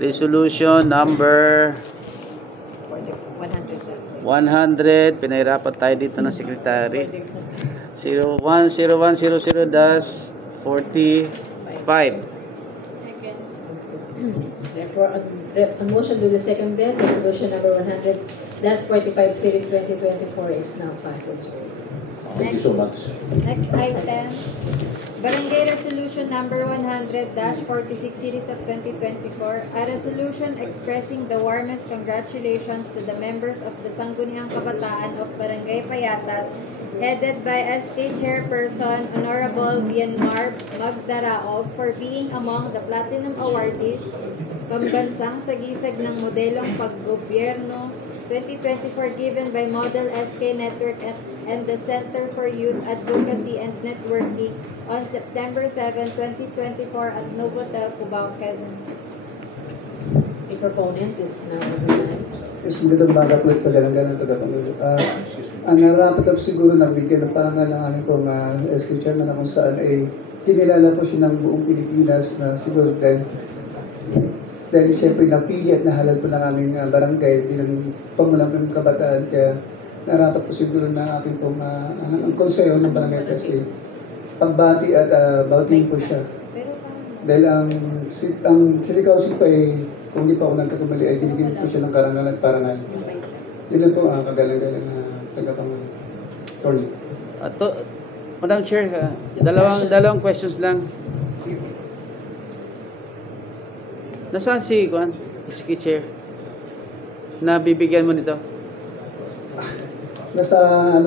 Resolution number 100. Pinahirapan tayo dito ng secretary. 010100-45. Therefore, on motion to the seconded, resolution number 100-45 series 2024 is now passage. Thank you so much. Next item, Barangay Resolution number 100-46 series of 2024, a resolution expressing the warmest congratulations to the members of the Sangguniang Kabataan of Barangay Payatas, headed by SK Chairperson Honorable Bienmar Magdaraog, for being among the Platinum Awardees, pambansang sagisag ng modelong paggobyerno 2024 given by Model SK Network and the Center for Youth Advocacy and Networking on September 7, 2024 at Novotel, Cubao, Quezon City. The proponent is now recognized. Yes, magandang umaga po ito, galang-galang tagapangulo. Ang narapat lang siguro na bigyan ng parangal ng aming pong SK Chairman na kung saan ay kinilala po siya ng buong Pilipinas na siguro dahil siyempre napili at nahalal po ng aming barangay bilang pamulang ng kabataan. Kaya narapat po siguro na aking pong ang konseyo ng barangay kasi pagbati at bautin po siya. Dahil ang City Council po ay, kung hindi pa ako nagkakamali, ay binigyan po siya ng karangal at parangal. Yun lang po ang kagalang-galang na tagapangulo. Sorry. Madam Chair, dalawang questions lang. Nasaan si Juan? SK Chair? Na bibigyan mo nito? Nasa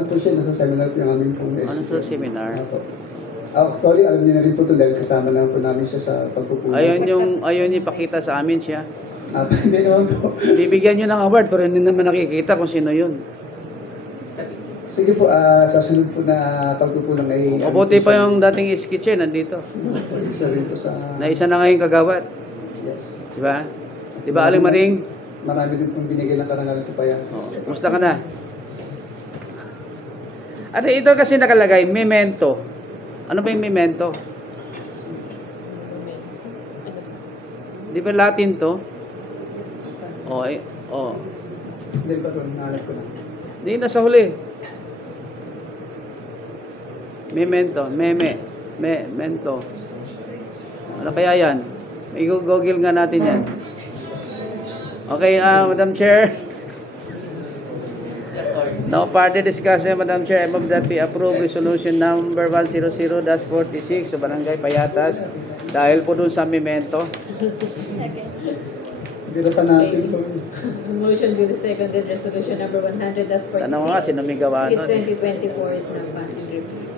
po siya, nasa seminar po yung aming pong SK. Ano sa seminar? Actually, alam niya na rin po ito dahil kasama lang po namin siya sa pagpupunan. Ayaw niyo ipakita sa amin siya. Hindi naman po. Bibigyan niyo ng award pero hindi naman nakikita kung sino yun. Sige po, sasunod po na pagpupunan ay... Mabuti pa yung dating SK Chair nandito. Isa rin po sa... Na isa na ngayon kagawad. Yes. Diba? Diba, Aling Maring? Marami din pong binigay ng karangalan sa payan. Kumusta ka na? Ano ito kasi nakalagay, memento. Ano ba yung memento? Di ba Latin to? Hindi pa ito, nahalap ko na. Hindi, nasa huli. Memento, memento. Ano kaya yan? I-google nga natin yan. Okay, Madam Chair. No further discussion, Madam Chair. I move that we approve resolution number 100-46 sa Barangay Payatas dahil po dun sa memento. Hindi na pa natin ito. Motion to the seconded, resolution number 100-46 Tanong nga, sino may gawa is nun? 2024 is now passing review.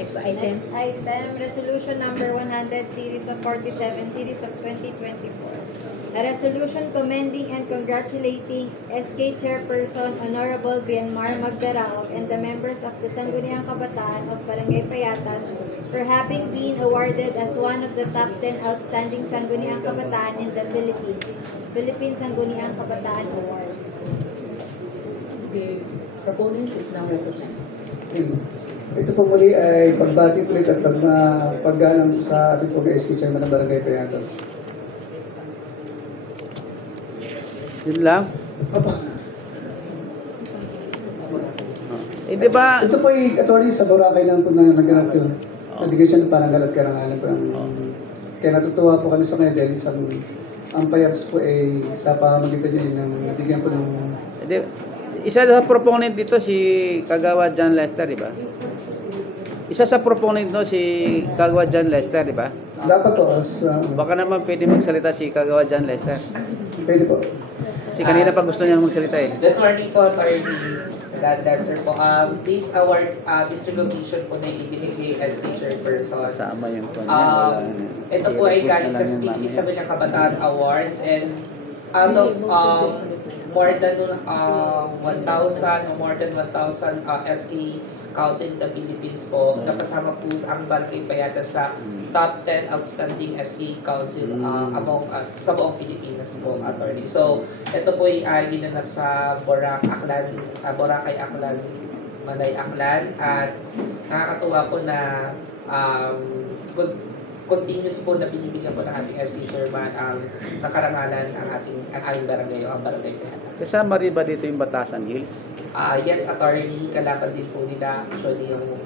Next item. Next item, resolution number 100 series of 47 series of 2024. A resolution commending and congratulating SK Chairperson Honorable Bienmar Magdaraog and the members of the Sangguniang Kabataan of Barangay Payatas for having been awarded as one of the top 10 outstanding Sangguniang Kabataan in the Philippines. Philippine Sangguniang Kabataan Award. The proponent is now recognized. Ito po muli ay pagbati ulit at paggalang sa ating pong SK Chairman ng Barangay Payatas. Yun lang? Opo. Di ba? Ito po ay attorney sa Boracay lang po na naganap yun. Nabigyan siya ng parangal at karangalan po. Kaya natutuwa po kami sa kanya dahil ang Payatas po ay sa pamamagitan niya ng nabigyan po ng... Isa sa proponent dito si Kagawad John Lester, di ba? Isa sa proponent no si Kagawad John Lester, di ba? Dapat po. Baka naman pwede magsalita si Kagawad John Lester. Pwede po. Kasi kanina pa gusto niya magsalita eh. Good morning po, Attorney Lester po. This award, this recognition po na ibinigay as teacher person. Sama yung kanya. Ito po ay galing sa Sangguniang Kabataan Awards, and out of more than 1,000 SK Council in the Philippines po, napasama po ang Barangay Payatas sa top 10 outstanding SK Council sa buong Pilipinas po, Attorney. So, ito po ay ginanap sa Boracay, Aklan, Manay, Aklan, at nakakatuwa po na continuous po na binibigyan po ng ating SK Chairman ang nakarangalan ang aming barangay o ang barangay Payatas. Kasama rin ba dito yung Batasan Hills? Yes, attorney, kalaban din po nila. Actually, yung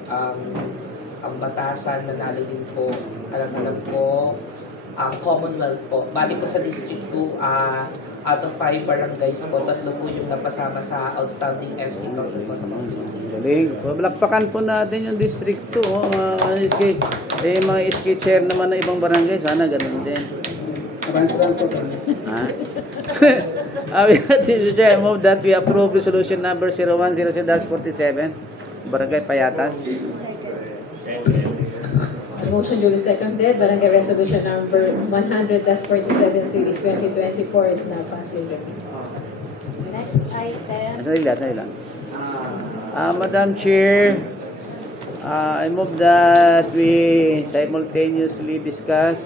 ang Batasan, nanalo din po. Alam ko, ang Commonwealth po. Bali po sa District 2, out of 5 barangays po, 3 po yung napasama sa Outstanding SK Council po sa mga Pilipinas. Galing. Palakpakan po natin yung District 2. Oh, mga SK chair naman ng ibang barangay. Sana ganun din. Maraming salamat po. Ha? Mr. Chair, I move that we approve resolution number 0100-47, Barangay Payatas. The motion duly seconded. Barangay Resolution Number 100-47 Series 2024 is now passing. Next item. Sandali lang. Madam Chair, I move that we simultaneously discuss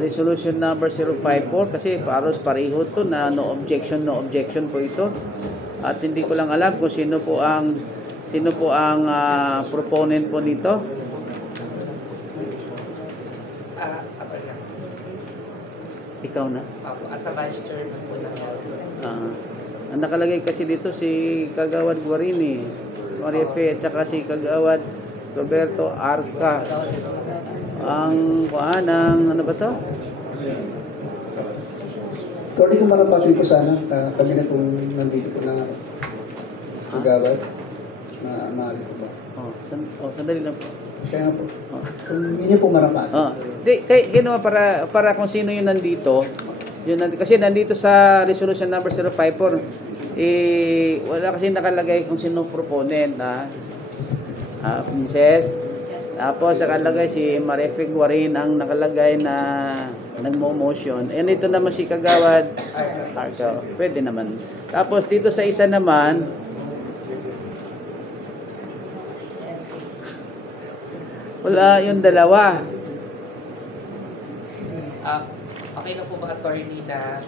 resolution number 054 kasi pareho to na no objection po ito. At hindi ko lang alam kung sino po ang proponent po nito. Attorney, Ikaw na. as a Vice Chairman po ng Ang nakalagay kasi dito si Kagawad Guarini, Maria Fe, at saka si Kagawad Roberto Arca. Ang ano ba to? Attorney, kung makapatuloy po sana, kami na kung nandito po na kagawad, maaari po ba? Sandali lang po. Kaya nga po, kung hindi po marapat. Ginawa para kung sino yung nandito, kasi nandito sa resolution number 054, wala kasi nakalagay kung sino proponent na Princess. Tapos nakalagay si Marife Guarin ang nakalagay na nagmo-motion. Ito naman si Kagawad Arca. Pwede naman. Tapos dito sa isa naman, wala yung dalawa. Okay na po ba, attorney, na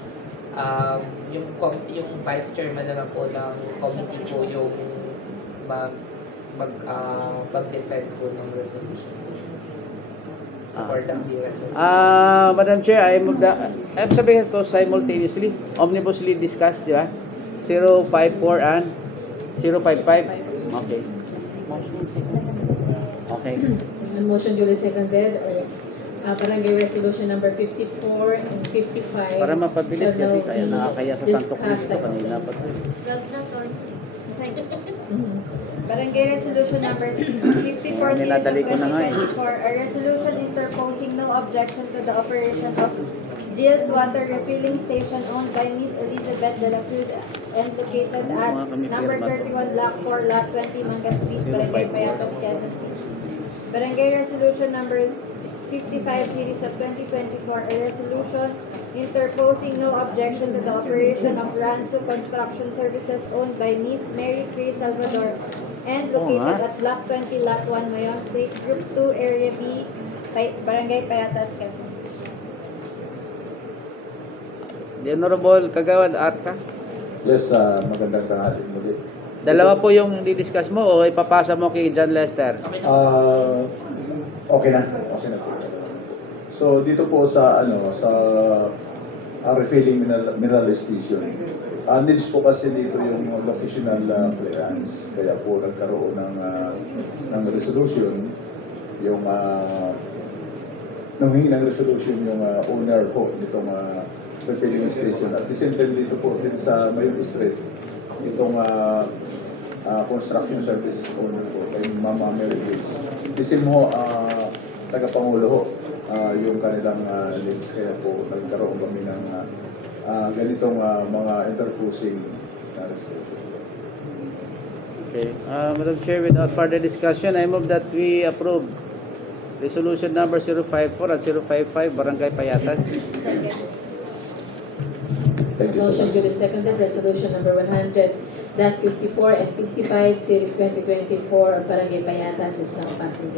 yung vice chairman na lang po ng committee po yung mag-defend po ng resolution. Support ang clearance. Madam Chair, sabihin ito simultaneously, omnibussly discussed, di ba? 054 and 055. Okay. Okay. The motion duly seconded. Barangay Resolution Number 54 and 55. Para mapabilis shall kasi now kaya be nakakaya sa Santo discussed Cristo kanina pa. Mhm. Barangay Resolution Number 54 Series of Niladali ko na nga eh. 2024, a resolution interposing no objection to the operation of Gilles Water Refilling Station owned by Miss Elizabeth de la Cruz and located at number 31 Block 4 Lot 20 Manga Street, Barangay Payatas, Quezon City. Barangay Resolution Number 55 Series of 2024, a resolution interposing no objection to the operation of Ranso Construction Services owned by Miss Mary Cris Salvador and located at Block 20 Lot 1 Mayon Street, Group 2, Area B, Barangay Payatas, Quezon City. The Honorable Kagawad Arca. Yes, magandang tanghali muli. Dalawa po yung di-discuss mo o ipapasa mo kay John Lester? Okay na. So dito po sa refilling mineral station. Needs po kasi dito yung locational clearance. Kaya po nagkaroon ng resolution yung nanghingi ng resolution yung owner po nitong refilling station. At the same time dito po din sa Mayon Street itong construction service owner po kay Mama Mary Grace. Isin mo taga-pangulo ho yung kanilang needs. Kaya po nagkaroon kami ng ganitong mga interposing resolution. Okay. Madam Chair, without further discussion, I move that we approve resolution number 054 and 055, Barangay Payatas. Thank you so Motion much. duly seconded. Resolution Number 100-54 and 55 Series 2024 of Barangay Payatas is now passing.